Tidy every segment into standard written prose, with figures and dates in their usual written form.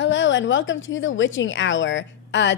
Hello and welcome to the Witching Hour.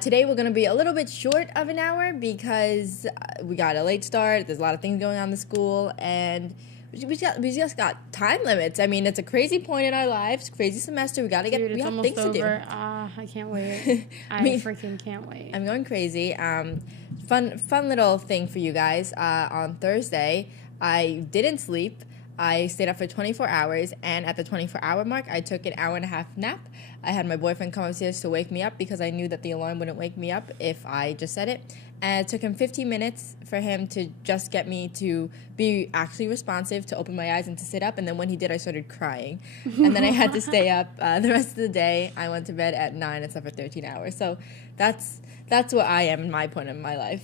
Today we're going to be a little bit short of an hour because we got a late start. There's a lot of things going on in the school and we just got time limits. I mean, it's a crazy point in our lives, crazy semester. We got to get we have things to do. I can't wait. I freaking can't wait. I'm going crazy. Fun little thing for you guys. On Thursday, I didn't sleep. I stayed up for 24 hours, and at the 24-hour mark, I took an hour and a half nap. I had my boyfriend come upstairs to wake me up because I knew that the alarm wouldn't wake me up if I just said it. And it took him 15 minutes for him to just get me to be actually responsive, to open my eyes and to sit up. And then when he did, I started crying. And then I had to stay up the rest of the day. I went to bed at 9 and slept for 13 hours. So that's where I am in my point in my life.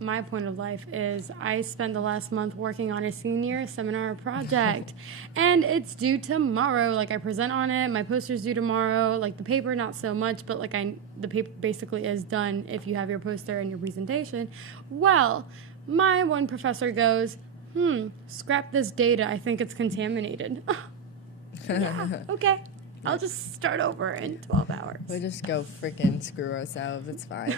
My point of life is I spent the last month working on a senior seminar project, and it's due tomorrow. Like, I present on it, my poster's due tomorrow. Like, the paper, not so much, but the paper basically is done if you have your poster and your presentation. Well, my one professor goes, scrap this data. I think it's contaminated. Yeah, okay. I'll just start over in 12 hours. We'll just go freaking screw ourselves. It's fine.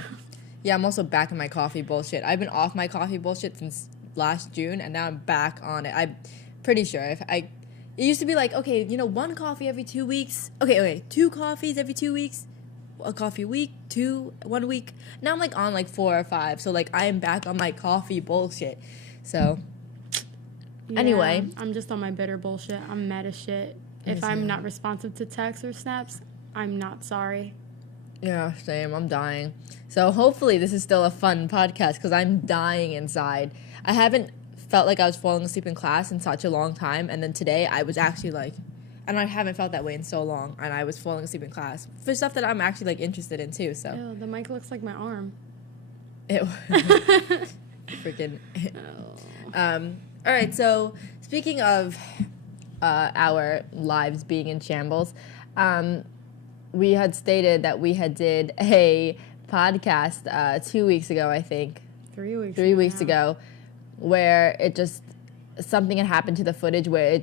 Yeah, I'm also back in my coffee bullshit. I've been off my coffee bullshit since last June, and now I'm back on it. I'm pretty sure. It used to be like, okay, one coffee every 2 weeks. Okay, 2 coffees every 2 weeks. A coffee a week, 1 week. Now I'm like on like 4 or 5. So like I am back on my coffee bullshit. So anyway. I'm just on my bitter bullshit. I'm mad as shit. If I'm not responsive to texts or snaps, I'm not sorry. Yeah, same. I'm dying. So hopefully this is still a fun podcast because I'm dying inside. I haven't felt like I was falling asleep in class in such a long time. And then today I was actually like, and I haven't felt that way in so long. And I was falling asleep in class for stuff that I'm actually like interested in too. So ew, the mic looks like my arm. Ew. Freaking. All right. So speaking of our lives being in shambles, we had stated that we had did a podcast 2 weeks ago, I think. 3 weeks. 3 weeks ago, where something had happened to the footage where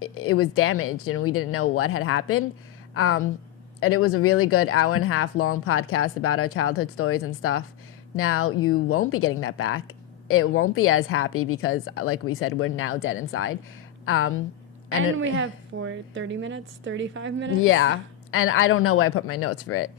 it was damaged and we didn't know what had happened. And it was a really good hour and a half long podcast about our childhood stories and stuff. Now, you won't be getting that back. It won't be as happy because, like we said, we're now dead inside. And we have 30 minutes, 35 minutes. Yeah. And I don't know where I put my notes for it.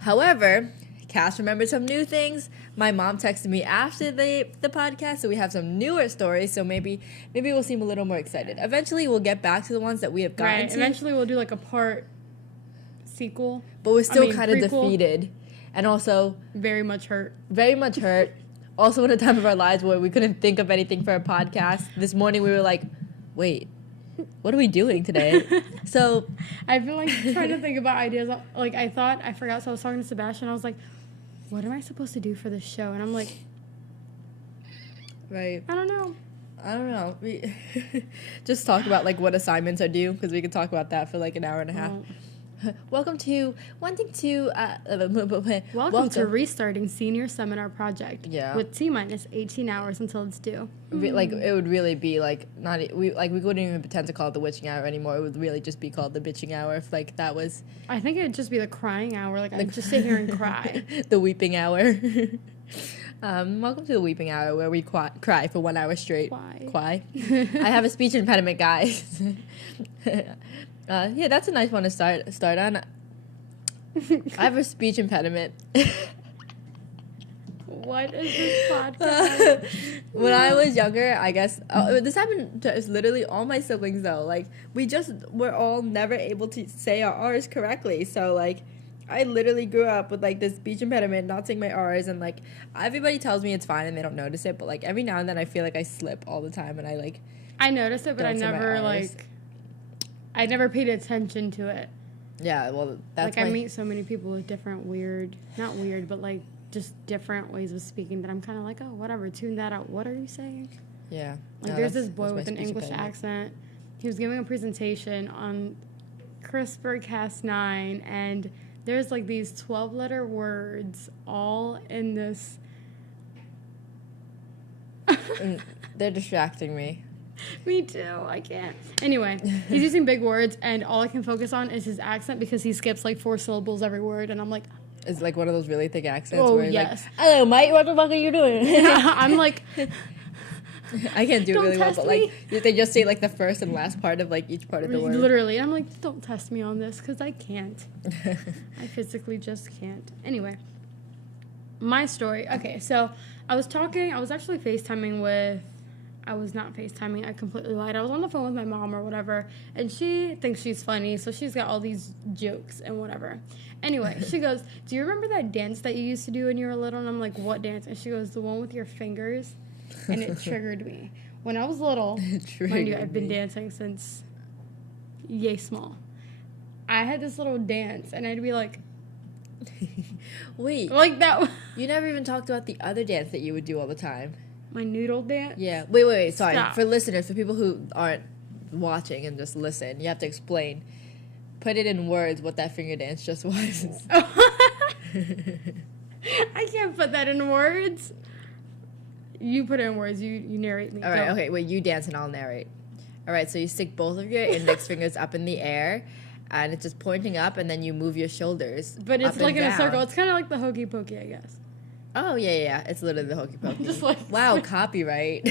However, Cass remembered some new things. My mom texted me after the podcast, so we have some newer stories. So maybe we'll seem a little more excited. Eventually, we'll get back to the ones that we have gotten to. Eventually, we'll do like a part sequel. But we're still kind of defeated. And also... Very much hurt. Very much hurt. Also in a time of our lives where we couldn't think of anything for a podcast. This morning, we were like, wait... What are we doing today? So I've been like trying to think about ideas. Like I forgot. So I was talking to Sebastian. I was like, "What am I supposed to do for this show?" And I'm like, "Right, I don't know. We just talk about like what assignments are due because we could talk about that for like an hour and a half." Welcome to restarting senior seminar project. Yeah. With T-minus 18 hours until it's due. Like it would really be like we wouldn't even pretend to call it the witching hour anymore. It would really just be called the bitching hour if like that was. I think it would just be the crying hour. Like I'd just sit here and cry. The weeping hour. Welcome to the weeping hour where we cry for 1 hour straight. Why? I have a speech impediment, guys. Yeah, that's a nice one to start on. I have a speech impediment. What is this podcast? When I was younger, I guess this happened to literally all my siblings though. Like we're all never able to say our R's correctly. So like I literally grew up with like this speech impediment, not saying my R's, and like everybody tells me it's fine and they don't notice it, but like every now and then I feel like I slip all the time and I notice it, but I never paid attention to it. Yeah, well, that's I meet so many people with different not weird, but like just different ways of speaking that I'm kind of like, oh, whatever, tune that out. What are you saying? Yeah. Like there's this boy with an English accent. He was giving a presentation on CRISPR-Cas9, and there's like these 12-letter words all in this. They're distracting me. Me too. I can't. Anyway, he's using big words, and all I can focus on is his accent because he skips like 4 syllables every word, and I'm like, It's like one of those really thick accents. oh, where he's yes. like, hello, mate. What the fuck are you doing? I'm like, I can't do it Don't really well, test but like they just say like the first and last part of like each part of the word. literally. I'm like, don't test me on this because I can't. I physically just can't. Anyway, my story. Okay, so I was actually FaceTiming with, I was not FaceTiming. I completely lied. I was on the phone with my mom or whatever, and she thinks she's funny, so she's got all these jokes and whatever. Anyway, she goes, do you remember that dance that you used to do when you were little? And I'm like, what dance? And she goes, the one with your fingers. And it triggered me. When I was little, mind you, I've been dancing since yay small. I had this little dance, and I'd be like, wait, like that. You never even talked about the other dance that you would do all the time. My noodle dance? Yeah. Wait. Sorry. Stop. For listeners, for people who aren't watching and just listen, you have to explain. Put it in words what that finger dance just was. I can't put that in words. You put it in words. You narrate me. All right. Okay. Wait. You dance and I'll narrate. All right. So you stick both of your index fingers up in the air, and it's just pointing up, and then you move your shoulders. But it's up like and in a down. circle. It's kind of like the hokey pokey, I guess. Oh yeah. It's literally the hokey pokey. Just like Wow, copyright.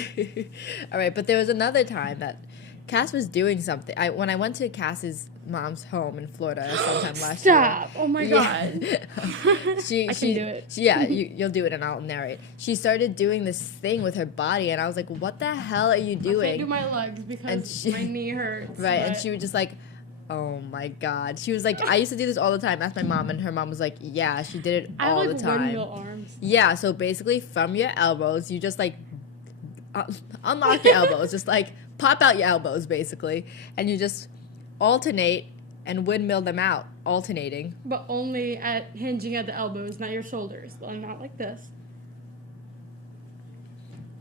All right. But there was another time that Cass was doing something. When I went to Cass's mom's home in Florida sometime last year. Stop! Oh my god. I can do it. You'll do it and I'll narrate. She started doing this thing with her body, and I was like, "What the hell are you doing?" I can't do my legs because my knee hurts. Right, and she was just like, "Oh my god!" She was like, "I used to do this all the time." Asked my mom, and her mom was like, "Yeah, she did it all the time." Windmill arms. Yeah, so basically, from your elbows, you just like unlock your elbows, just like pop out your elbows, basically, and you just alternate and windmill them out, alternating. But only at hinging at the elbows, not your shoulders. Not like this.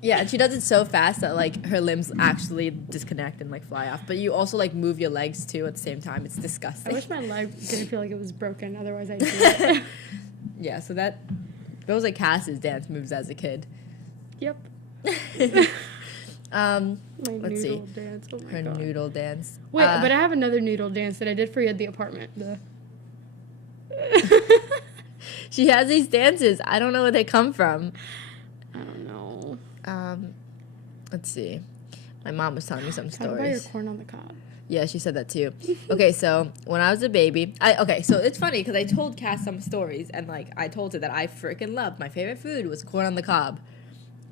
Yeah, and she does it so fast that like her limbs actually disconnect and like fly off. But you also like move your legs too at the same time. It's disgusting. I wish my leg didn't feel like it was broken. Otherwise, I'd do it. Yeah, so that was like Cass's dance moves as a kid. Yep. Let's noodle see. dance. Oh my Her god. noodle dance. Wait, but I have another noodle dance that I did for you at the apartment. She has these dances. I don't know where they come from. I don't know. Let's see. My mom was telling me some How about your stories. corn on the cob? Yeah, she said that too. Okay, so when I was a baby, so it's funny because I told Cass some stories, and like I told her that I freaking loved, my favorite food was corn on the cob,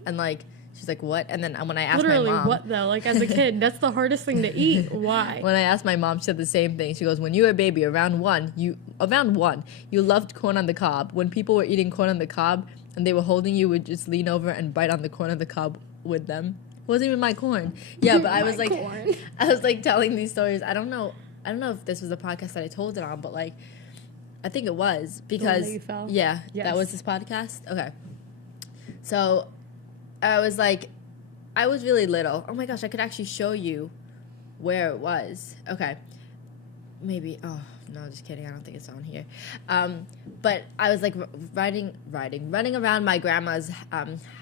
and like she's like, what? And then when I asked Literally, my mom, what though? Like as a kid, that's the hardest thing to eat. Why? when I asked my mom, she said the same thing. She goes, when you were a baby, around one, you loved corn on the cob. When people were eating corn on the cob and they were holding you, would just lean over and bite on the corn on the cob with them. It wasn't even my corn. Yeah, but I was like, corn. I was like telling these stories. I don't know if this was the podcast that I told it on, but like, I think it was because that you fell? Yeah, Yes. that was this podcast. Okay, so I was like, I was really little. Oh my gosh, I could actually show you where it was. Okay, maybe. Oh no, just kidding. I don't think it's on here. But I was like running around my grandma's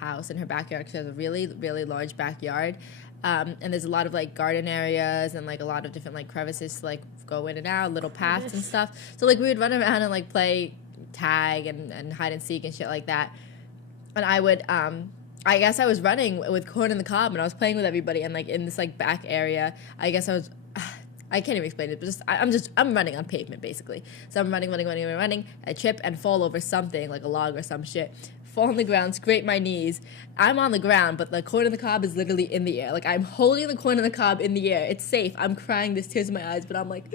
house in her backyard because she has a really, really large backyard. And there's a lot of like garden areas and like a lot of different like crevices to like go in and out, little paths and stuff. So like we would run around and like play tag and hide and seek and shit like that. And I would I guess I was running with corn in the cob and I was playing with everybody, and like in this like back area, I guess I can't even explain it, but I'm running on pavement basically. So I'm running. I trip and fall over something like a log or some shit. Fall on the ground, scrape my knees. I'm on the ground, but the corn in the cob is literally in the air. Like I'm holding the corn in the cob in the air. It's safe. I'm crying. There's tears in my eyes, but I'm like,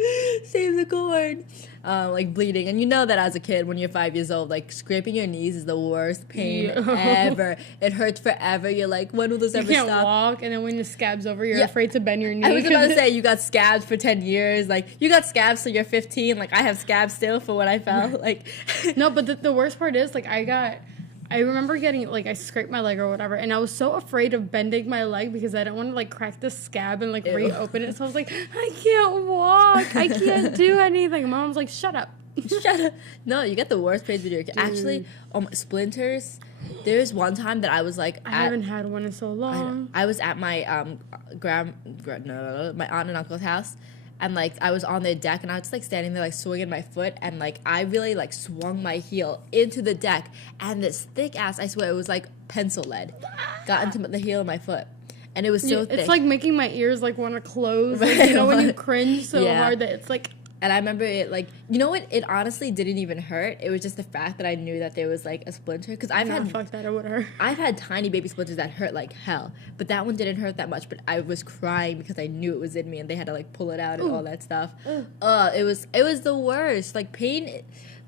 save the corn. Like bleeding. And you know that as a kid, when you're 5 years old, like scraping your knees is the worst pain ever. It hurts forever. You're like, when will this ever You can't stop? walk, and then when the scab's over, you're afraid to bend your knee. I was about to say, you got scabs for 10 years. Like, you got scabs till you're 15. Like, I have scabs still for when I fell. Like, No, but the worst part is, like, I remember getting, like, I scraped my leg or whatever, and I was so afraid of bending my leg because I didn't want to, like, crack the scab and, like, reopen it. So I was like, I can't walk. I can't do anything. My mom's like, shut up. Shut up. No, you get the worst pains when you're a kid. Actually, splinters. There was one time that I was like, I haven't had one in so long. I was at my my aunt and uncle's house, and like I was on their deck, and I was just like standing there like swinging my foot, and like I really like swung my heel into the deck, and this thick ass, I swear it was like pencil lead, got into the heel of my foot, and it was so thick. It's like making my ears like want to close. Like, you know when you cringe so hard that it's like. And I remember it like, you know what? It honestly didn't even hurt. It was just the fact that I knew that there was like a splinter. Because Fuck that, it would hurt. I've had tiny baby splinters that hurt like hell, but that one didn't hurt that much. But I was crying because I knew it was in me, and they had to like pull it out and all that stuff. It was the worst. Like pain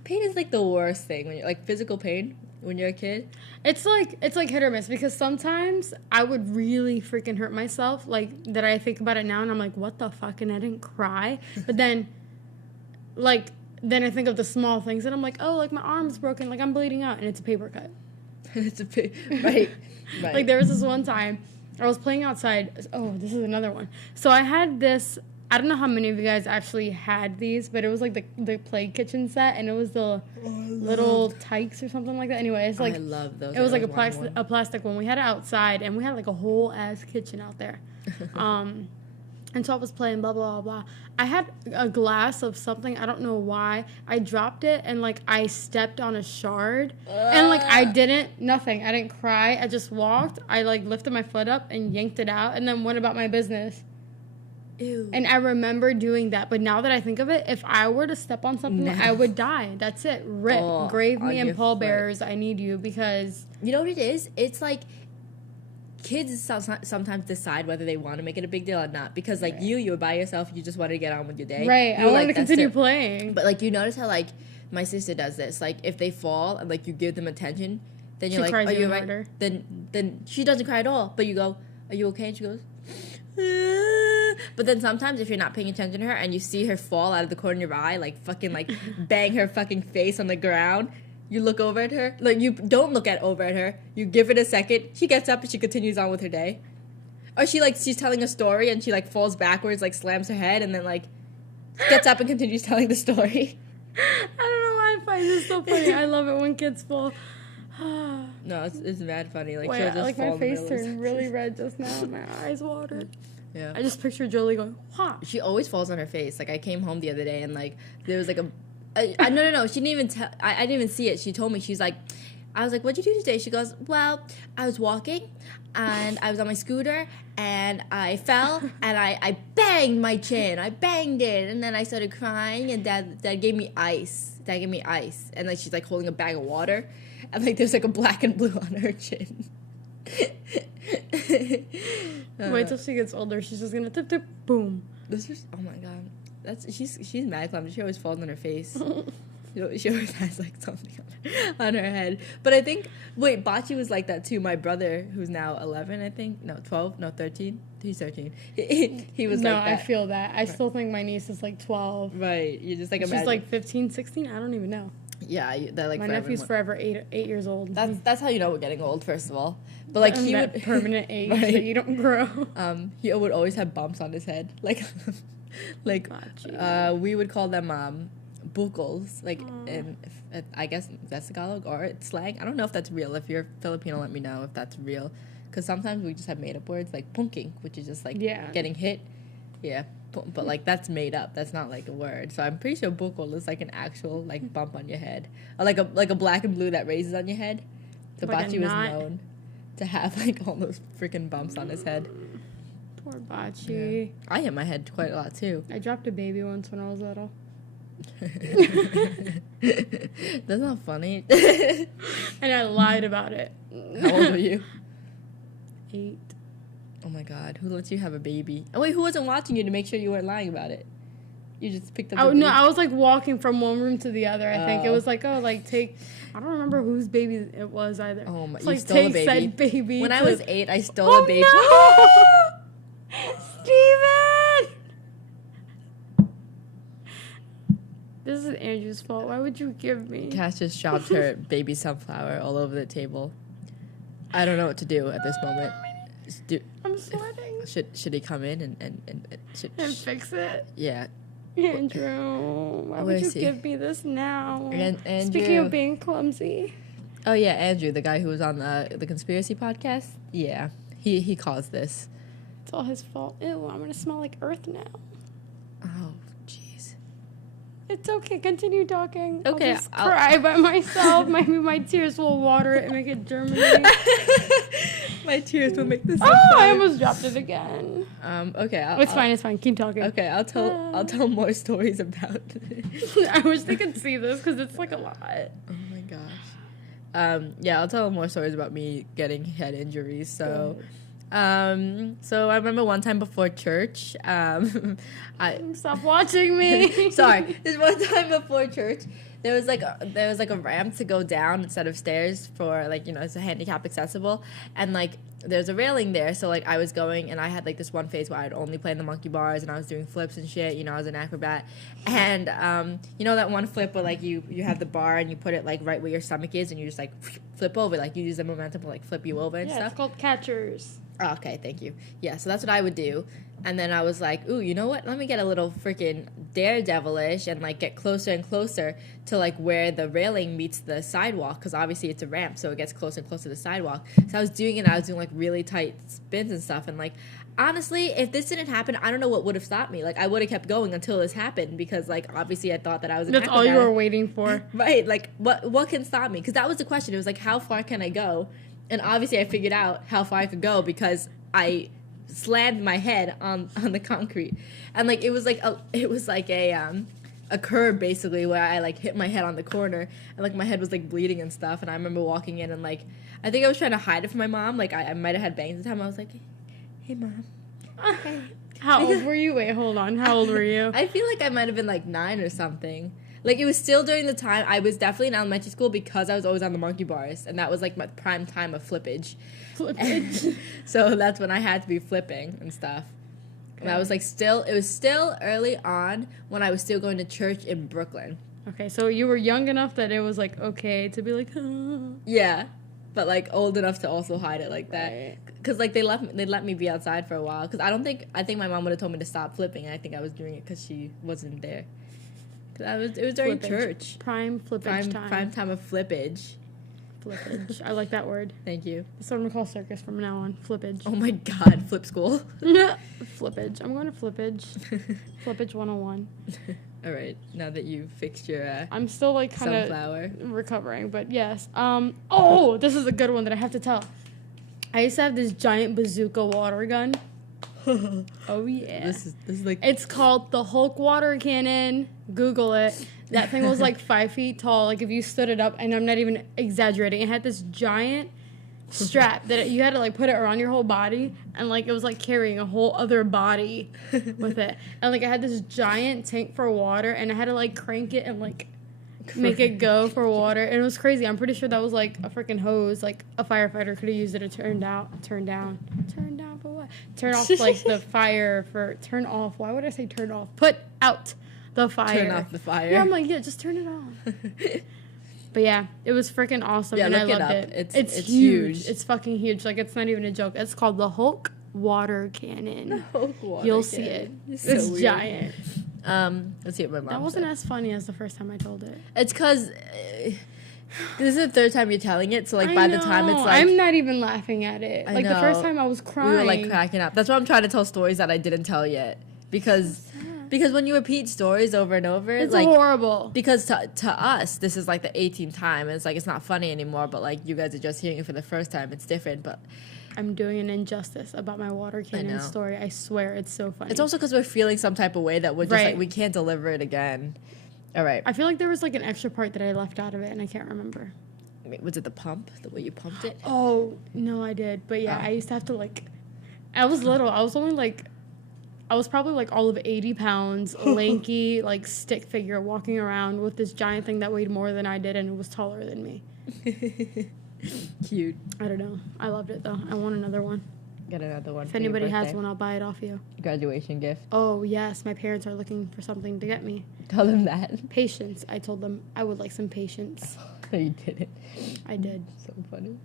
is like the worst thing when you're like physical pain when you're a kid. It's like hit or miss, because sometimes I would really freaking hurt myself. Like that, I think about it now and I'm like, what the fuck, and I didn't cry, but then. Then I think of the small things, and I'm like, oh, like my arm's broken, like I'm bleeding out, and it's a paper cut. Right. Like there was this one time I was playing outside. Oh, this is another one. So I had this. I don't know how many of you guys actually had these, but it was like the play kitchen set, and it was the little tykes or something like that. Anyway, it's like I love those. It was like a plastic one. We had it outside, and we had like a whole ass kitchen out there. And so I was playing, blah, blah, blah. I had a glass of something. I don't know why. I dropped it, and, like, I stepped on a shard. And, like, nothing. I didn't cry. I just walked. I, like, lifted my foot up and yanked it out and then went about my business. Ew. And I remember doing that. But now that I think of it, if I were to step on something, I would die. That's it. Rip. Grave me and pallbearers. I need you, because... You know what it is? It's, like... Kids sometimes decide whether they want to make it a big deal or not, because like you were by yourself, you just wanted to get on with your day, right? I wanted to continue playing, but like you notice how like my sister does this, like if they fall and like you give them attention, then you're like, are you right? Then she doesn't cry at all, but you go, are you okay? And she goes, but then sometimes if you're not paying attention to her and you see her fall out of the corner of your eye, like fucking like bang her fucking face on the ground. You look over at her. Like, you don't look over at her. You give it a second. She gets up and she continues on with her day. Or she's telling a story and she, like, falls backwards, like, slams her head, and then, like, gets up and continues telling the story. I don't know why I find this so funny. I love it when kids fall. No, it's mad funny. Like, wait, like my face turned really red just now and my eyes watered. Yeah. I just picture Jolie going, "Wah." She always falls on her face. Like, I came home the other day and, like, there was, like, no. She didn't even tell. I didn't even see it. She told me. She's like, I was like, what'd you do today? She goes, well, I was walking, and I was on my scooter, and I fell, and I banged my chin. I banged it, and then I started crying, and Dad gave me ice. And like she's like holding a bag of water, and like there's like a black and blue on her chin. Wait till she gets older. She's just gonna tip, boom. This is, oh my god. She's mad clumsy. She always falls on her face. She always has like something on her head. But I think Bachi was like that too. My brother, who's now 11, I think, 12, 13. He's 13. He was like that. No, I feel that. I still think my niece is like 12. Right. You just like imagine. She's like 15, 16. I don't even know. Yeah, they're like my nephew's forever 8 years old. That's how you know we're getting old, first of all. But like he would permanent age right? That you don't grow. He would always have bumps on his head, like. We would call them bucles, like in I guess that's Tagalog or it's slang. I don't know if that's real. If you're Filipino, let me know if that's real, because sometimes we just have made up words like punking, which is just like getting hit. Yeah, but like that's made up. That's not like a word. So I'm pretty sure bucol is like an actual like bump on your head, or like a black and blue that raises on your head. So Bachi was known to have like all those freaking bumps on his head. Poor Bachi. Yeah. I hit my head quite a lot too. I dropped a baby once when I was little. That's not funny. And I lied about it. How old were you? 8. Oh my god, who lets you have a baby? Oh wait, who wasn't watching you to make sure you weren't lying about it? You just picked up. No, I was like walking from one room to the other. I think it was like, take. I don't remember whose baby it was either. Oh my! It's you like, stole a baby. Said baby. When I was 8, I stole a baby. No! Steven! This is Andrew's fault. Why would you give me? Cass just shoved her baby sunflower all over the table. I don't know what to do at this moment. I'm sweating. Should he come in and fix it? Yeah. Andrew, why would you give me this now? Andrew. Speaking of being clumsy. Oh yeah, Andrew, the guy who was on the conspiracy podcast. Yeah, he caused this. It's all his fault. Ew, I'm gonna smell like earth now. Oh, jeez. It's okay. Continue talking. Okay, I'll just cry by myself. Maybe my tears will water it and make it germinate. My tears will make this. Oh, I almost dropped it again. Okay. It's fine. It's fine. Keep talking. Okay, I'll tell more stories about. I wish they could see this because it's like a lot. Oh my gosh. Yeah, I'll tell more stories about me getting head injuries. So, so I remember one time before church. Stop watching me. Sorry, this one time before church, there was like a ramp to go down instead of stairs for like, you know, it's a handicap accessible, and like there's a railing there. So like I was going and I had like this one phase where I'd only play in the monkey bars and I was doing flips and shit. You know, I was an acrobat, and you know that one flip where like you have the bar and you put it like right where your stomach is and you just like flip over, like you use the momentum to like flip you over and stuff. It's called catchers. Oh, okay, thank you. Yeah, so that's what I would do. And then I was like, ooh, you know what? Let me get a little freaking daredevilish and, like, get closer and closer to, like, where the railing meets the sidewalk, because obviously it's a ramp, so it gets closer and closer to the sidewalk. So I was doing it, and I was doing, like, really tight spins and stuff. And, like, honestly, if this didn't happen, I don't know what would have stopped me. Like, I would have kept going until this happened, because, like, obviously I thought that I was an That's all you were waiting for. Right, like, what can stop me? Because that was the question. It was, like, how far can I go? And obviously I figured out how far I could go because I slammed my head on the concrete, and like it was like a curb basically where I like hit my head on the corner, and like my head was like bleeding and stuff. And I remember walking in and like I think I was trying to hide it from my mom. Like I might have had bangs at the time. I was like, hey mom. Hey. How old were you? Wait, hold on. How old were you? I feel like I might have been like 9 or something. Like, it was still during the time, I was definitely in elementary school because I was always on the monkey bars, and that was, like, my prime time of flippage. So that's when I had to be flipping and stuff. And I was, like, it was still early on when I was still going to church in Brooklyn. Okay, so you were young enough that it was, like, okay to be like, oh. Yeah, but, like, old enough to also hide it like that. Because, like, they let me be outside for a while. Because I think my mom would have told me to stop flipping, and I think I was doing it because she wasn't there. It was during church. Prime flippage time. Prime time of flippage. Flippage. I like that word. Thank you. That's what I'm going to call circus from now on. Flippage. Oh my god, flip school. Flippage. I'm going to flippage. Flippage 101. All right, now that you've fixed your I'm still like kind of recovering, but yes. Oh, this is a good one that I have to tell. I used to have this giant bazooka water gun. Oh yeah. This is like it's called the Hulk water cannon. Google it. That thing was like 5 feet tall. Like if you stood it up, and I'm not even exaggerating, it had this giant strap that you had to like put it around your whole body, and like it was like carrying a whole other body with it. And like I had this giant tank for water, and I had to like crank it and like make it go for water. And it was crazy. I'm pretty sure that was like a freaking hose. Like a firefighter could have used it to turn down for what? Turn off like the fire for turn off. Why would I say turn off? Put out the fire. Turn off the fire. Yeah, I'm like, yeah, just turn it off. But yeah, it was freaking awesome, yeah, and I loved it. It's huge. It's fucking huge. Like it's not even a joke. It's called the Hulk water cannon. The Hulk water You'll cannon. see it. It's so giant. Let's see what my mom That wasn't said. as funny as the first time I told it. It's because this is the third time you're telling it, so like by the time it's like I'm not even laughing at it. I Like the know. first time I was crying. We were like cracking up. That's why I'm trying to tell stories that I didn't tell yet, because when you repeat stories over and over, it's like horrible. because to us this is like the 18th time, and it's like it's not funny anymore. But like you guys are just hearing it for the first time, it's different. But I'm doing an injustice about my water cannon story. I swear, it's so funny. It's also because we're feeling some type of way that we're just Right. like we can't deliver it again. All right. I feel like there was like an extra part that I left out of it, and I can't remember. Was it the pump? The way you pumped it? Oh no, I did. But yeah, I used to have to like. I was little. I was only like. I was probably like all of 80 pounds, lanky, like stick figure walking around with this giant thing that weighed more than I did, and it was taller than me. Cute. I don't know. I loved it though. I want another one. Get another one. If anybody has one, I'll buy it off you. Graduation gift. Oh yes, my parents are looking for something to get me. Tell them that. Patience. I told them I would like some patience. No, you didn't. I did. So funny.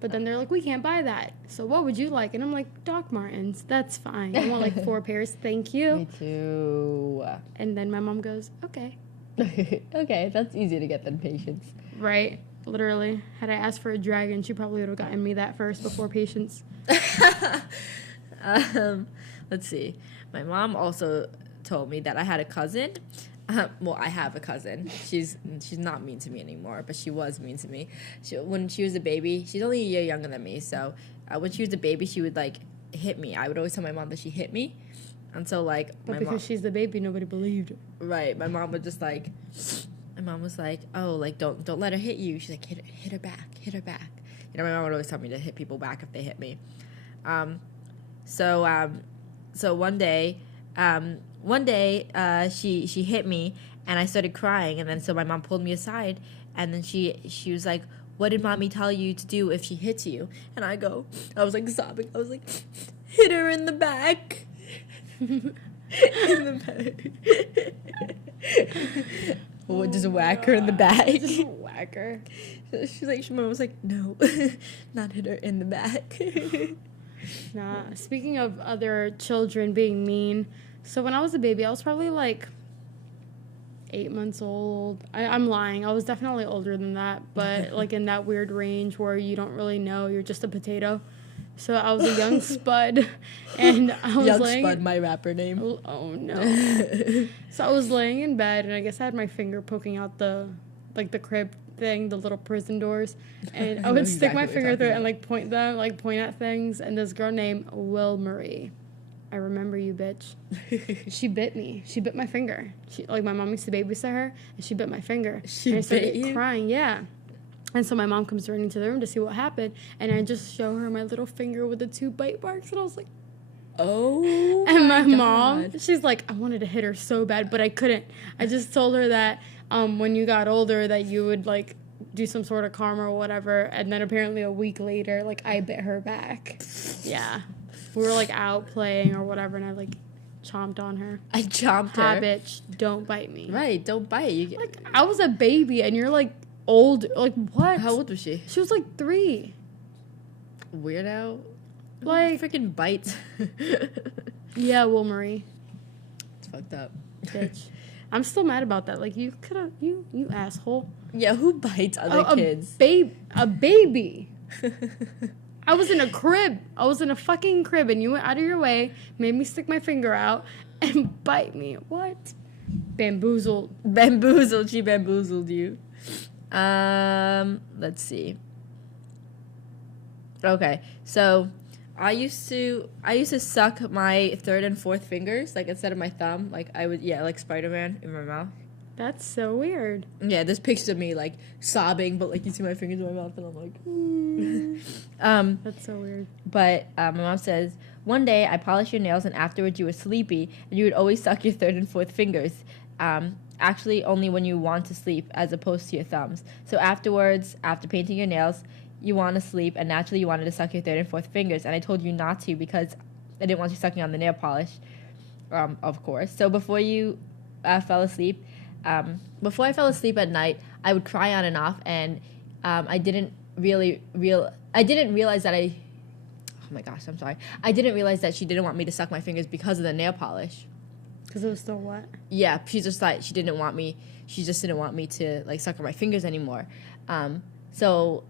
But then they're like, we can't buy that. So what would you like? And I'm like, Doc Martens. That's fine. I want like 4 pairs. Thank you. Me too. And then my mom goes, okay. Okay, that's easier to get than patience. Right? Literally. Had I asked for a dragon, she probably would have gotten me that first before patience. Let's see. My mom also told me that I had a cousin. Well, I have a cousin. She's not mean to me anymore, but she was mean to me. When she was a baby, she's only a year younger than me, so when she was a baby, she would, like, hit me. I would always tell my mom that she hit me. And so, like, but because she's the baby, nobody believed it. Right. My mom would just, like... My mom was like, oh, like, don't let her hit you. She's like, hit her back. You know, my mom would always tell me to hit people back if they hit me. So one day, she hit me, and I started crying, and then so my mom pulled me aside, and then she was like, what did mommy tell you to do if she hits you? And I was like sobbing. I was like, hit her in the back. In the back. What, just whack her in the back? Just whack her. She mom was like, no, not hit her in the back. Nah. Speaking of other children being mean, so when I was a baby, I was probably like 8 months old. I'm lying. I was definitely older than that, but like in that weird range where you don't really know, you're just a potato. So I was a young spud, and I was young laying... Spud, my rapper name. Oh, no. So I was laying in bed, and I guess I had my finger poking out the crib thing, the little prison doors, and I would stick my finger through it and, like, point at things, and this girl named Will Marie. I remember you, bitch. She bit me. She bit my finger. My mom used to babysit her, and she bit my finger. She and I started bit you? crying, yeah. And so my mom comes running to the room to see what happened, and I just show her my little finger with the 2 bite marks, and I was like, oh. And my God. mom, she's like, I wanted to hit her so bad, but I couldn't. I just told her that when you got older that you would, like, do some sort of karma or whatever, and then apparently a week later, like, I bit her back. Yeah. We were, like, out playing or whatever, and I, like, chomped on her. I chomped her. Hi, bitch, don't bite me. Right, don't bite. Like, I was a baby, and you're, like, old. Like, what? How old was she? She was, like, 3. Weirdo. Like, freaking bites. Yeah, Will Marie. It's fucked up. Bitch. I'm still mad about that. Like, you could have, you asshole. Yeah, who bites other kids? A baby. I was in a crib. I was in a fucking crib, and you went out of your way, made me stick my finger out, and bite me. What? Bamboozled. She bamboozled you. Let's see. Okay, so I used to suck my 3rd and 4th fingers, like, instead of my thumb. Like, I would, like Spider-Man in my mouth. That's so weird. Yeah, there's pictures of me, like, sobbing, but, like, you see my fingers in my mouth, and I'm like, That's so weird. But my mom says, one day I polished your nails, and afterwards you were sleepy, and you would always suck your 3rd and 4th fingers. Actually, only when you want to sleep, as opposed to your thumbs. So afterwards, after painting your nails, you want to sleep, and naturally you wanted to suck your 3rd and 4th fingers, and I told you not to because I didn't want you sucking on the nail polish, of course. So before you fell asleep, before I fell asleep at night, I would cry on and off, and I didn't realize that oh my gosh, I'm sorry. I didn't realize that she didn't want me to suck my fingers because of the nail polish. Because it was still what? Yeah, she just thought she didn't want me to, like, suck on my fingers anymore. So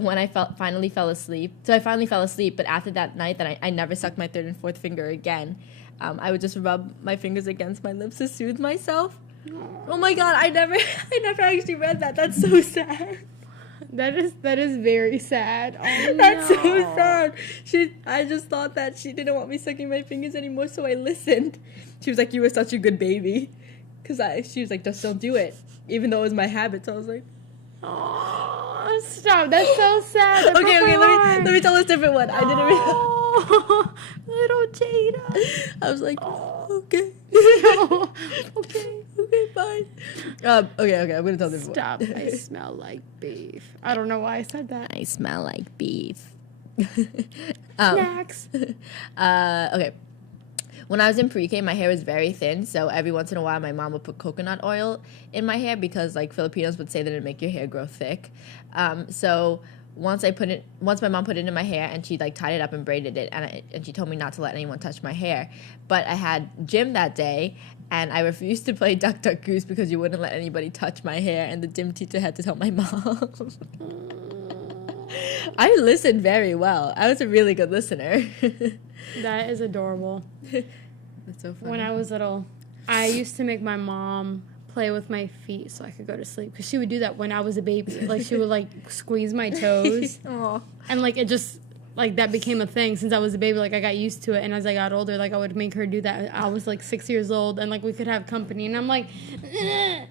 when I finally fell asleep, but after that night that I never sucked my 3rd and 4th finger again, I would just rub my fingers against my lips to soothe myself. Oh my God, I never actually read that. That's so sad. That is very sad. Oh, That's so sad. I just thought that she didn't want me sucking my fingers anymore, so I listened. She was like, you were such a good baby. She was like, just don't do it. Even though it was my habit, so I was like, oh, stop. That's so sad. Okay, let me tell a different one. I didn't realize. Little Jada. I was like, okay. Okay, fine. Okay, I'm gonna tell this one. Stop. I smell like beef. I don't know why I said that. I smell like beef. Snacks. Okay. When I was in pre-K, my hair was very thin, so every once in a while my mom would put coconut oil in my hair because, like, Filipinos would say that it'd make your hair grow thick. So once my mom put it in my hair and she like tied it up and braided it, and she told me not to let anyone touch my hair. But I had gym that day, and I refused to play Duck Duck Goose because you wouldn't let anybody touch my hair, and the gym teacher had to tell my mom. I listened very well. I was a really good listener. That is adorable. That's so funny. When I was little, I used to make my mom play with my feet so I could go to sleep, because she would do that when I was a baby. Like, she would like squeeze my toes. Aww. And like, it just like, that became a thing since I was a baby. Like, I got used to it, and as I got older, like, I would make her do that. I was like 6 years old, and like, we could have company, and I'm like, and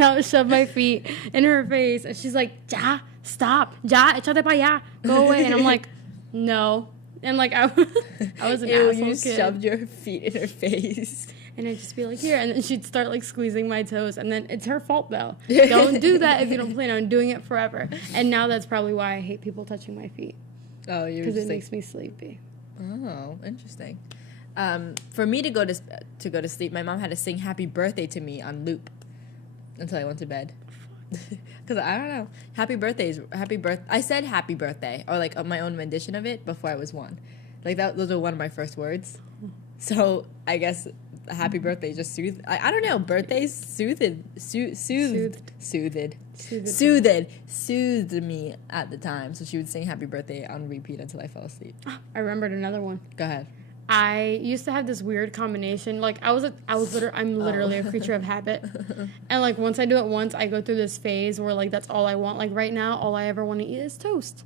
I would shove my feet in her face, and she's like, ja, stop, ja, échate pa allá, go away. And I'm like, no. And like, I was an asshole You kid. shoved your feet in her face. And I'd just be like, here. And then she'd start, like, squeezing my toes. And then it's her fault, though. Don't do that if you don't plan on doing it forever. And now that's probably why I hate people touching my feet. Oh, you're because just it makes me sleepy. Oh, interesting. For me to go to sleep, my mom had to sing "Happy Birthday" to me on loop until I went to bed. Because I don't know, happy birthday. I said "Happy Birthday" or like my own rendition of it before I was one. Like that, those were one of my first words. So I guess "Happy Birthday" just soothed. I don't know. Birthdays soothed me at the time. So she would sing "Happy Birthday" on repeat until I fell asleep. I remembered another one. Go ahead. I used to have this weird combination. Like, I'm literally a creature of habit. And like, once I do it once, I go through this phase where like, that's all I want. Like, right now, all I ever want to eat is toast.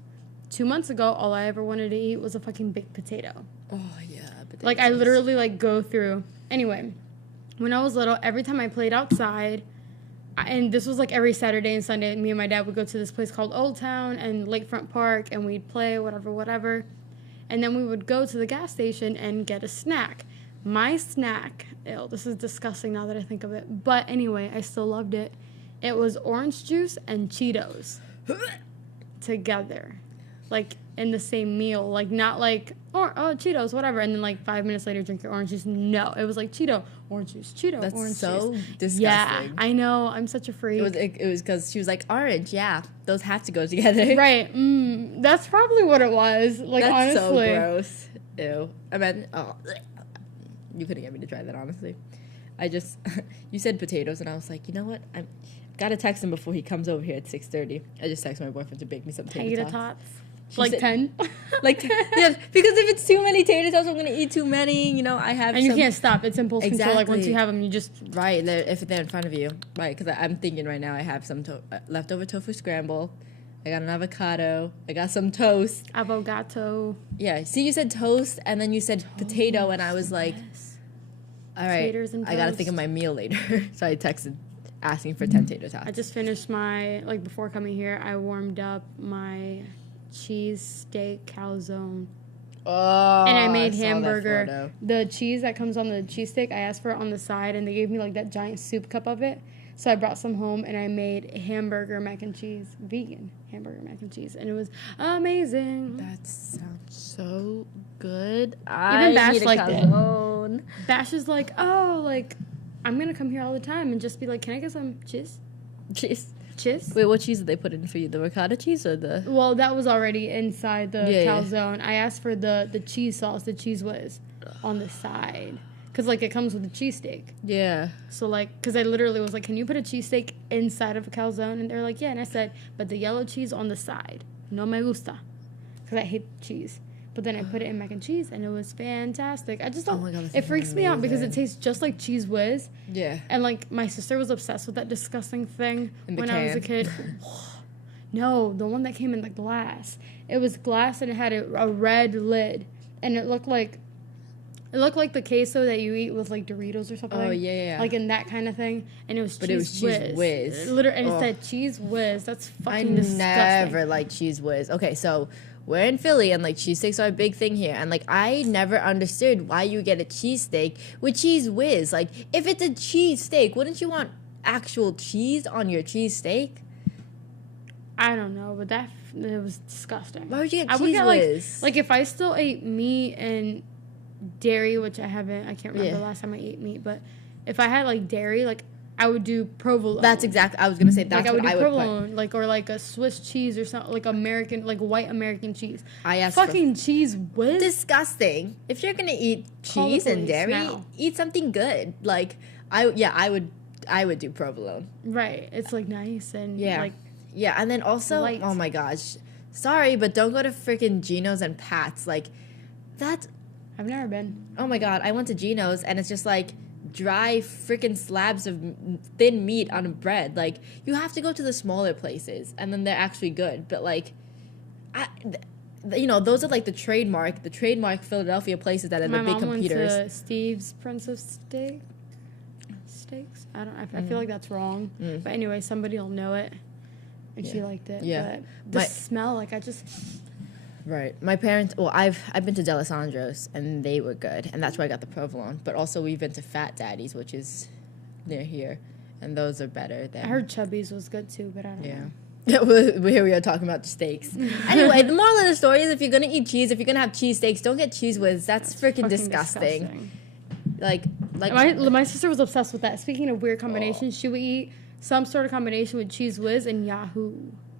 2 months ago, all I ever wanted to eat was a fucking baked potato. Oh yeah, potatoes. Like, I literally like go through. Anyway, when I was little, every time I played outside, and this was like every Saturday and Sunday, me and my dad would go to this place called Old Town and Lakefront Park, and we'd play whatever. And then we would go to the gas station and get a snack. My snack, this is disgusting now that I think of it. But anyway, I still loved it. It was orange juice and Cheetos together. Like, in the same meal. Like, not like, Cheetos, whatever. And then, like, 5 minutes later, drink your orange juice. No. It was like Cheeto, orange juice, Cheeto, That's orange so juice. disgusting. Yeah, I know. I'm such a freak. It was because she was like, orange, yeah. Those have to go together. Right. That's probably what it was. Like, That's honestly. so gross. Ew. I mean, you couldn't get me to try that, honestly. You said potatoes, and I was like, you know what? I gotta text him before he comes over here at 6:30. I just texted my boyfriend to bake me some tater tots. Like 10? Like, yeah, because if it's too many tater tots, I'm going to eat too many, you know, And you can't stop. It's impulse control. Like, once you have them, you just... Right, if they're in front of you. Right, because I'm thinking right now I have some leftover tofu scramble. I got an avocado. I got some toast. Avocado. Yeah, see, you said toast, and then you said potato, and I was like, all right, I got to think of my meal later. So I texted asking for 10 tater tots. I just finished before coming here, I warmed up my... cheese steak calzone. Oh, and I made hamburger. The cheese that comes on the cheese steak, I asked for it on the side, and they gave me like that giant soup cup of it. So I brought some home, and I made hamburger mac and cheese, vegan hamburger mac and cheese, and it was amazing. That sounds so good. Even Bash liked it. Bash is like, I'm gonna come here all the time and just be like, can I get some cheese? Cheese. Cheese? Wait, what cheese did they put in for you? The ricotta cheese or the... Well, that was already inside the calzone. I asked for the cheese sauce, the cheese whiz, on the side. Because, like, it comes with a cheesesteak. Yeah. So, like, because I literally was like, can you put a cheesesteak inside of a calzone? And they're like, yeah. And I said, but the yellow cheese on the side. No me gusta. Because I hate cheese. But then I put it in mac and cheese, and it was fantastic. I just don't... Oh my God, it freaks me out because it tastes just like Cheese Whiz. Yeah. And, like, my sister was obsessed with that disgusting thing when I was a kid. No, the one that came in the glass. It was glass, and it had a red lid. And it looked like the queso that you eat with, like, Doritos or something. Oh, yeah. Like, in that kind of thing. And it was Cheese Whiz. Literally, and it said Cheese Whiz. That's fucking disgusting. I never liked Cheese Whiz. Okay, so... we're in Philly, and, like, cheesesteaks are a big thing here. And, like, I never understood why you get a cheesesteak with Cheese Whiz. Like, if it's a cheesesteak, wouldn't you want actual cheese on your cheesesteak? I don't know, but it was disgusting. Why would you get Cheese Whiz? Like, if I still ate meat and dairy, which I can't remember the last time I ate meat, but if I had, like, dairy, like, I would do provolone. That's exactly. I was gonna say that's like I would what do I would provolone, like or like a Swiss cheese or something, like American, like white American cheese. I asked fucking cheese whiz. disgusting. If you're gonna eat Call the cheese and police dairy, now. eat something good. Like I would do provolone. Right. It's like nice and Yeah. like Yeah, and then also, light. oh my gosh, sorry, but don't go to freaking Geno's and Pat's. Like that's, I've never been. oh my god, I went to Geno's and it's just like dry freaking slabs of thin meat on bread. Like you have to go to the smaller places and then they're actually good. But like, those are like the trademark Philadelphia places that are My the big mom went computers. to Steve's Prince of Steaks. I feel like that's wrong. But anyway, somebody will know it, and she liked it. Yeah. But the smell, like I just. Right. My parents, well, I've been to D'Alessandro's, and they were good, and that's where I got the provolone. But also we've been to Fat Daddy's, which is near here, and those are better than... I heard Chubby's was good too, but I don't know. Yeah. Here we are talking about steaks. Anyway, the moral of the story is if you're going to eat cheese, if you're going to have cheese steaks, don't get cheese whiz. That's freaking disgusting. Like my sister was obsessed with that. Speaking of weird combinations, she would eat some sort of combination with cheese whiz and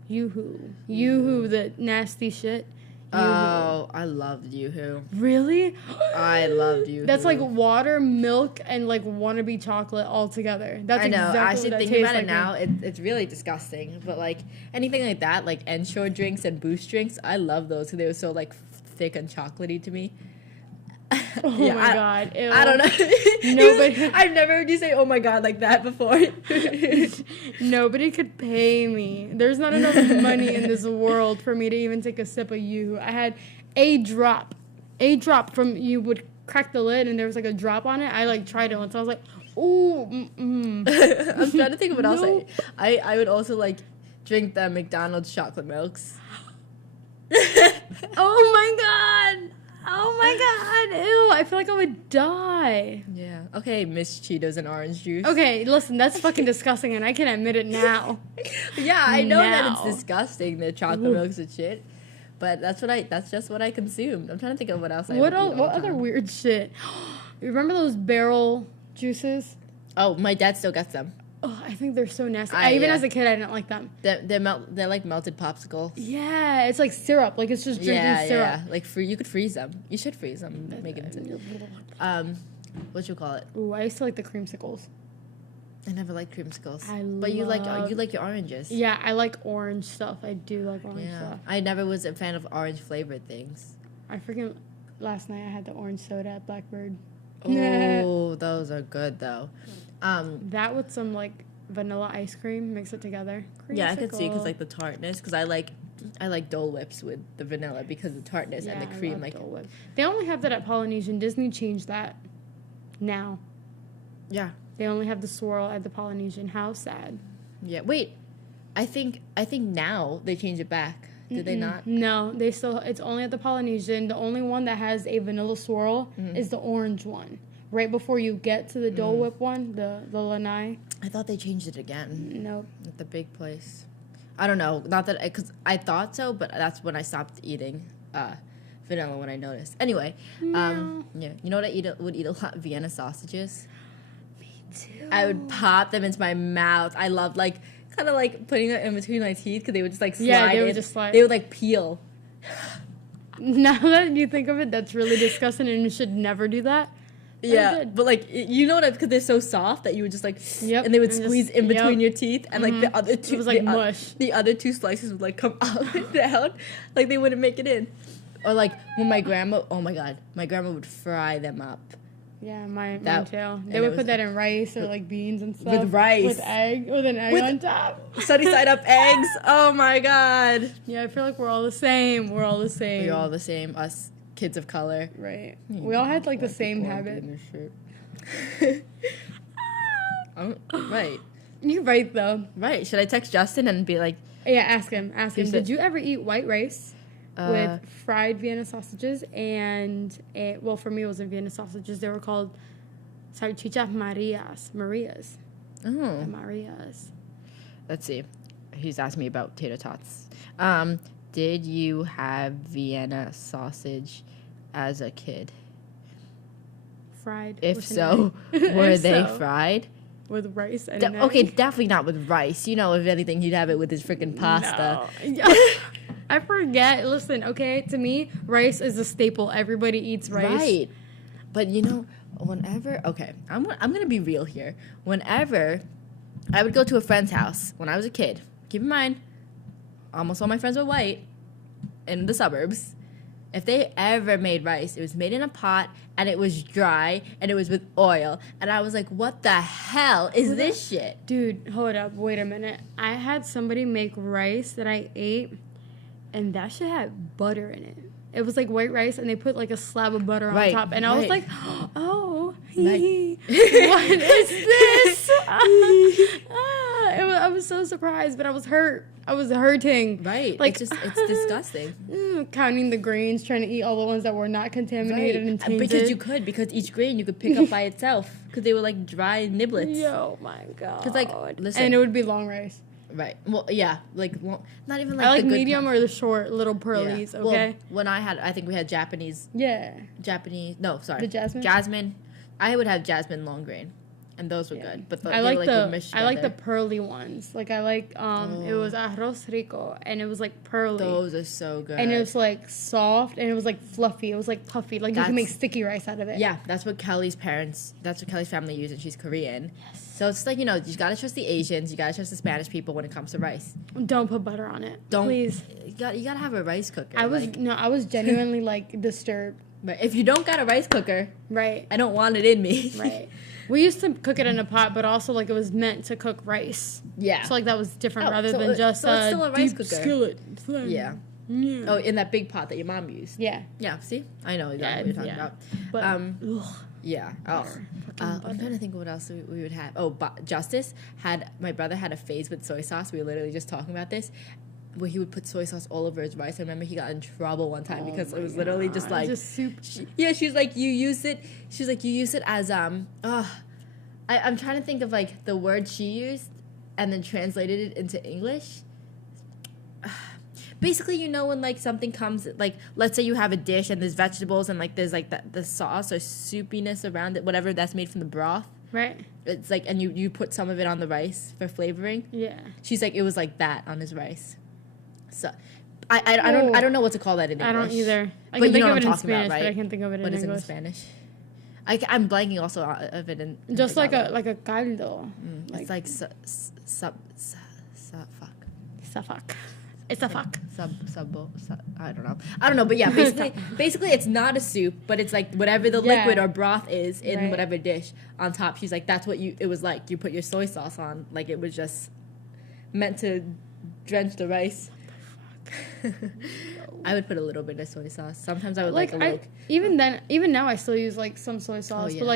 Yoo-hoo, the nasty shit. Oh, I loved Yoo-hoo. Really? I loved Yoo-hoo. That's like water, milk, and like wannabe chocolate all together. That's I know. exactly Actually, what that thinking tastes about like it now, it's really disgusting. But like anything like that, like Ensure drinks and Boost drinks, I love those because they were so like thick and chocolatey to me. Oh my god! Ew. I don't know. Nobody. I've never heard you say "oh my god" like that before. Nobody could pay me. There's not enough money in this world for me to even take a sip of Yoo-hoo. I had a drop from, you would crack the lid and there was like a drop on it. I like tried it once. I was like, ooh. I'm trying to think of what else I would also like drink the McDonald's chocolate milks. Oh my god. Oh my god, ew, I feel like I would die. Yeah. Okay, Miss Cheetos and orange juice. Okay, listen, that's fucking disgusting and I can admit it now. Yeah, I know that Now. it's disgusting, the chocolate milks and shit. But that's just what I consumed. I'm trying to think of what else What would eat all what the other time. weird shit? You remember those barrel juices? Oh, my dad still gets them. Oh, I think they're so nasty. Yeah. Even as a kid, I didn't like them. They're like melted popsicles. Yeah, it's like syrup. Like it's just drinking syrup. Yeah. Like you could freeze them. You should freeze them. Make it into what you call it? Ooh, I used to like the creamsicles. I never liked creamsicles. But you like your oranges. Yeah, I like orange stuff. I do like orange Yeah. stuff. I never was a fan of orange flavored things. I freaking last night I had the orange soda at Blackbird. Oh, those are good though. That with some like vanilla ice cream, mix it together. Yeah, I could see because Creamsicle. like the tartness. Because I like Dole Whips with the vanilla because the tartness and the I cream. love Like Dole Whip. They only have that at Polynesian. Disney changed that now. yeah, They only have the swirl at the Polynesian. How sad. yeah. Wait, I think now they changed it back. Did they not? No, they still. It's only at the Polynesian. The only one that has a vanilla swirl is the orange one. Right before you get to the Dole Whip one, the lanai. I thought they changed it again. Nope. At the big place. I don't know. Not that because I thought so, but that's when I stopped eating vanilla when I noticed. Anyway, yeah. You know what would eat a lot? Vienna sausages. Me too. I would pop them into my mouth. I loved like kind of like putting it in between my teeth because they would just like slide. Yeah, they would in. just slide. They would like peel. Now that you think of it, that's really disgusting, and you should never do that. Yeah, but like you know what? Because they're so soft that you would just like, and they would squeeze in between your teeth, and like the other two, it was like mush. The other two slices would like come up and down, like they wouldn't make it in. Or like when my grandma, oh my god, my grandma would fry them up. Yeah, mine That- too. and They it would was put that in rice or like beans and stuff. With rice. With an egg on top. Sunny side up eggs. Oh my god. Yeah, I feel like we're all the same. We're all the same. We're all the same. Us kids of color. Right. We all had like the same habit. Right. You're right though. Right. Should I text Justin and be like, Yeah, ask him. Ask him. said- Did you ever eat white rice with fried Vienna sausages and well, for me it wasn't Vienna sausages. They were called salchichas Marias. oh, Marias. let's see. He's asking me about tater tots. Did you have Vienna sausage as a kid? Fried. If with an so, egg. were If they so. fried? with rice and an Okay, egg. definitely not with rice. You know, if anything, you'd have it with his freaking pasta. No. I forget. Listen, okay, to me, rice is a staple. Everybody eats rice. Right. But you know, whenever, okay, I'm going to be real here. Whenever I would go to a friend's house when I was a kid, keep in mind, almost all my friends were white in the suburbs. If they ever made rice, it was made in a pot and it was dry and it was with oil. And I was like, what the hell is this shit? Dude, hold up. Wait a minute. I had somebody make rice that I ate, and that shit had butter in it. It was like white rice, and they put like a slab of butter on top. And I was like, oh, what is this? I was so surprised, but I was hurt. I was hurting. Right. Like, it's disgusting. Counting the grains, trying to eat all the ones that were not contaminated and tainted. Because you could, because each grain you could pick up by itself. Because they were like dry niblets. Yo, my God. Because like, listen. And it would be long rice. Right. Well, yeah. Like, not even like I like the good medium kind. or the short little pearlies, Yeah. okay? Well, when I think we had Japanese. Yeah. No, sorry. The jasmine? Jasmine. I would have jasmine long grain. And those were good. But I they like were, the mashed I like the together. pearly ones. Like I like it was arroz rico, and it was like pearly. Those are so good. And it was like soft, and it was like fluffy. It was like puffy. Like you can make sticky rice out of it. Yeah, that's what Kelly's family used, and she's Korean. Yes. So it's like, you know, you gotta trust the Asians, you gotta trust the Spanish people when it comes to rice. Don't put butter on it. Please. You gotta have a rice cooker. I was genuinely like disturbed. But if you don't got a rice cooker, right, I don't want it in me. Right. We used to cook it in a pot, but also like it was meant to cook rice. Yeah. So like that was different rather so than just so it's still a rice deep cooker. skillet. Yeah. Yeah. Oh, in that big pot that your mom used. Yeah. Yeah. See, I know exactly what you're talking about. But yeah. Oh. I'm trying to think of what else we would have. Oh, my brother had a phase with soy sauce. We were literally just talking about this, where he would put soy sauce all over his rice. I remember he got in trouble one time because it was literally just like just soup. She's like, you use it. She's like, you use it as I'm trying to think of like the word she used, and then translated it into English. Basically, you know, when like something comes, like let's say you have a dish and there's vegetables and like there's like the sauce or soupiness around it, whatever that's made from the broth. Right. It's like, and you put some of it on the rice for flavoring. Yeah. She's like, it was like that on his rice. So, I don't know what to call that in English. I don't either. I But can you think know of what it I'm in talking about, Spanish, right? but I can't think of it What in is it in English. Spanish? I'm blanking also of it in Just like Tagalog. a caldo. It's like fuck. It's a fuck. It's a fuck. I don't know, but yeah, basically it's not a soup, but it's like whatever the liquid or broth is in whatever dish on top. She's like, that's what it was like. You put your soy sauce on, like it was just meant to drench the rice. I would put a little bit of soy sauce. Sometimes I would like a little. Even now I still use like some soy sauce, yeah. but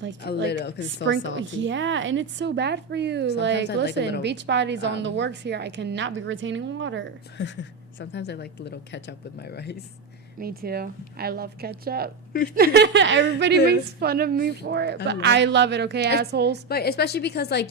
like a little because it's so salty. Yeah, and it's so bad for you. Sometimes like, I'd listen, like a little, Beachbody's on the works here. I cannot be retaining water. Sometimes I like a little ketchup with my rice. Me too. I love ketchup. Everybody makes fun of me for it, but I love it. Okay, assholes. But especially because like.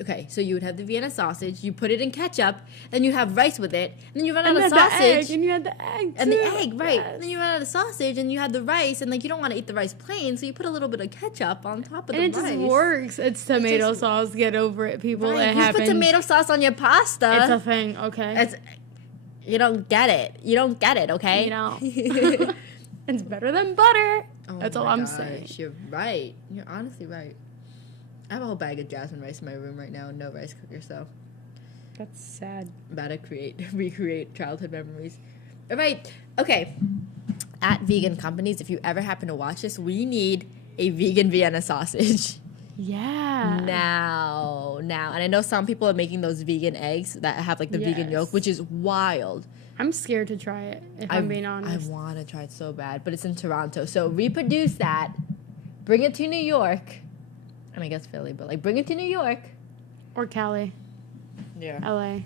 Okay, so you would have the Vienna sausage, you put it in ketchup, then you have rice with it, and then you run out of sausage. And you had the egg, and too. the egg, right. Yes. And then you run out of sausage, and you had the rice, and like you don't want to eat the rice plain, so you put a little bit of ketchup on top of the rice. And it just works. It's tomato sauce. Get over it, people. Right. It You happens. put tomato sauce on your pasta. It's a thing, okay? You don't get it. You don't get it, okay? You know. It's better than butter. Oh That's all I'm saying. You're right. You're honestly right. I have a whole bag of jasmine rice in my room right now and no rice cooker, so that's sad. I'm about to recreate childhood memories. All right, okay. At Vegan Companies, if you ever happen to watch this, we need a vegan Vienna sausage. Yeah. Now. And I know some people are making those vegan eggs that have like the vegan yolk, which is wild. I'm scared to try it, if I'm being honest. I want to try it so bad, but it's in Toronto. So reproduce that, bring it to New York. I guess Philly, but like bring it to New York or Cali, yeah, LA,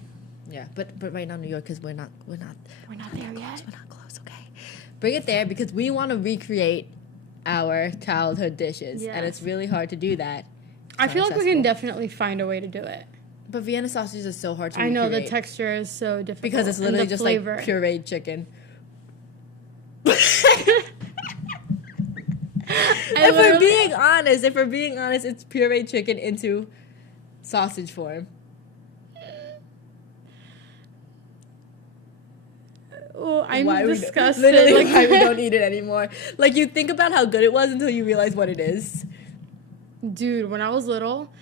yeah. But right now New York, because we're not there yet. We're not close. Okay, bring it there because we want to recreate our childhood dishes, and it's really hard to do that. I feel like we can definitely find a way to do it. But Vienna sausages are so hard to recreate. I know the texture is so difficult because it's literally just flavor. like pureed chicken. I if we're literally- being honest, it's pureed chicken into sausage form. Oh, I'm Why disgusted. Literally, Like, why we don't eat it anymore. Like, you think about how good it was until you realize what it is. dude, when I was little,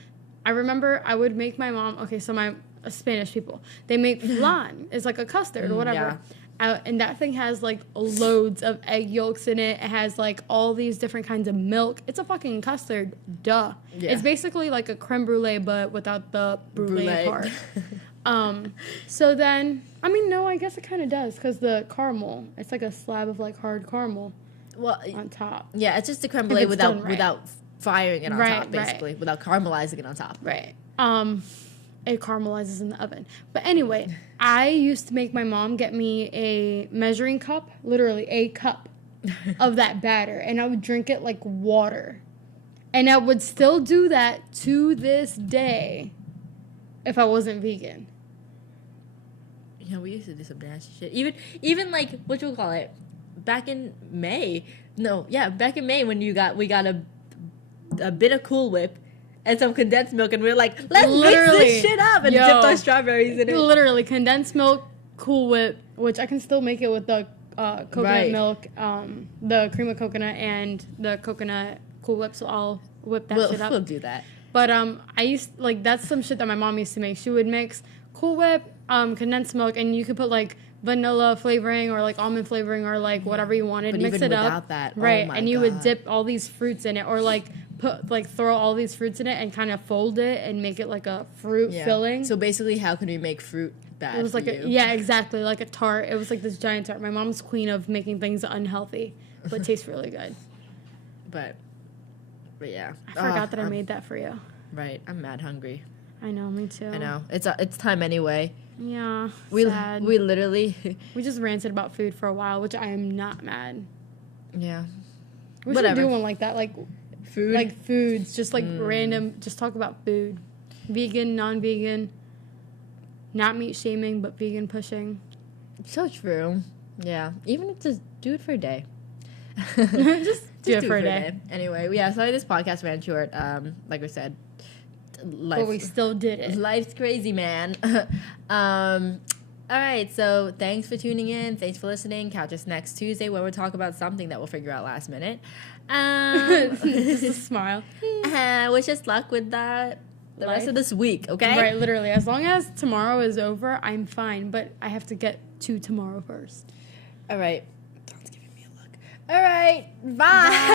I remember I would make my mom. Okay, so my Spanish people, they make flan. It's like a custard or whatever. And that thing has like loads of egg yolks in it. It has like all these different kinds of milk. It's a fucking custard. Duh. Yeah. It's basically like a creme brulee, but without the brulee part. So then, I mean, no, I guess it kind of does because the caramel, it's like a slab of like hard caramel Well, on top. yeah, it's just the creme brulee done right. without firing it on Right, top, basically, without caramelizing it on top. Right. It caramelizes in the oven. But anyway, I used to make my mom get me a measuring cup, literally a cup of that batter, and I would drink it like water. And I would still do that to this day if I wasn't vegan. Yeah, we used to do some nasty shit. Even like, what you call it? Back in May. Back in May when we got a bit of Cool Whip and some condensed milk, and we were like, let's mix this shit up, and dipped our strawberries in it. Literally, condensed milk, Cool Whip, which I can still make it with the coconut milk, the cream of coconut, and the coconut Cool Whip, so I'll whip that shit up. We'll do that. But that's some shit that my mom used to make. She would mix Cool Whip, condensed milk, and you could put like vanilla flavoring or like almond flavoring or like whatever you wanted. But mix even it up. without that, right? oh my and you God. would dip all these fruits in it, or like throw all these fruits in it and kind of fold it and make it like a fruit filling. So basically, how can we make fruit bad? It was for like you? exactly, like a tart. It was like this giant tart. My mom's queen of making things unhealthy, but tastes really good. But yeah, I forgot that I made that for you. Right, I'm mad hungry. I know, me too. I know it's time anyway. Yeah, sad. We literally we just ranted about food for a while, which I am not mad. Yeah, We whatever. should do one like that, like Food, like foods, just like random. Just talk about food, vegan, non-vegan, not meat shaming, but vegan pushing. So true. Yeah, even if just do it for a day. Just do it for a day. Anyway, yeah. Sorry, this podcast ran short. Like I said, But we still did it. Life's crazy, man. All right, so thanks for tuning in. Thanks for listening. Catch us next Tuesday where we'll talk about something that we'll figure out last minute. Just a smile. Wish us luck with the rest of this week, okay? Right, literally. As long as tomorrow is over, I'm fine. But I have to get to tomorrow first. All right. Don's giving me a look. All right, bye.